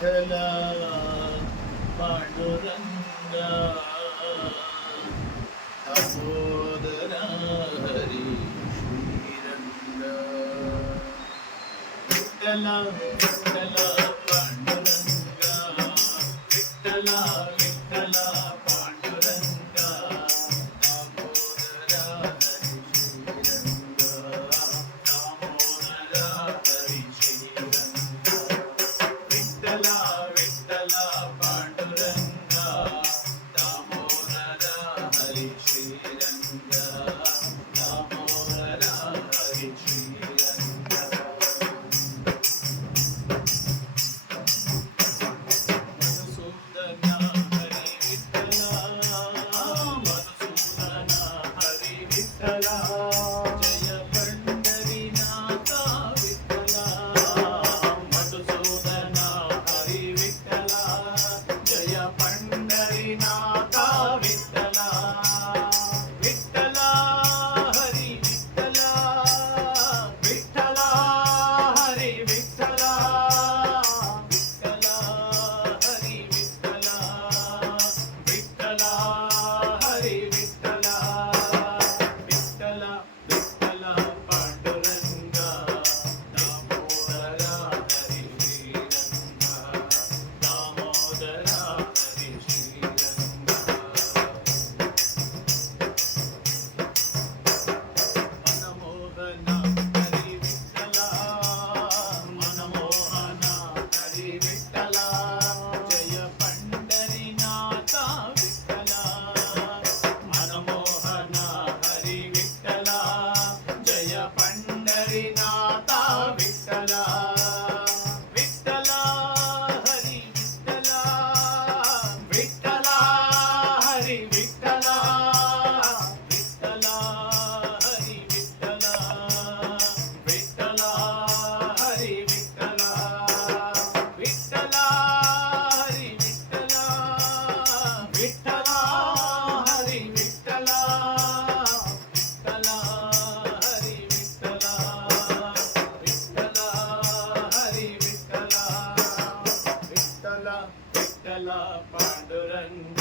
విఠల పాండురంగా దామోదర హరి శ్రీరంగా విఠల విఠల పాండురంగా విఠల విఠల పాండురంగా దామోదర హరి శ్రీరంగా దామోదర హరి శ్రీరంగా విఠల విఠల పాండురంగా దామోదర హరి శ్రీరంగా దామోదర హరి శ్రీరంగా మధుసూదన హరి విఠల మధుసూదన హరి విఠల జయ పండరీనాథ విఠల మధుసూదన హరి విఠల జయ పండరీనాథ విఠల విఠల హరి విఠల విఠల హరి విఠల విఠల హరి విఠల విఠల హరి విఠల విఠల విఠల పాండురంగా దామోదర హరి శ్రీరంగా దామోదర హరి శ్రీరంగా మనమోహన హరి విఠల మనమోహన హరి విఠల జయ పండరీనాథ విఠల మనమోహన హరి విఠల జయ పండరీనాథ విఠల విఠల హరి విఠల విఠల హరి విఠల విఠల హరి విఠల విఠల హరి విఠల విఠల హరి విఠల విఠల హరి విఠల విఠల హరి విఠల విఠల హరి విఠల విఠల విఠల పాండురంగ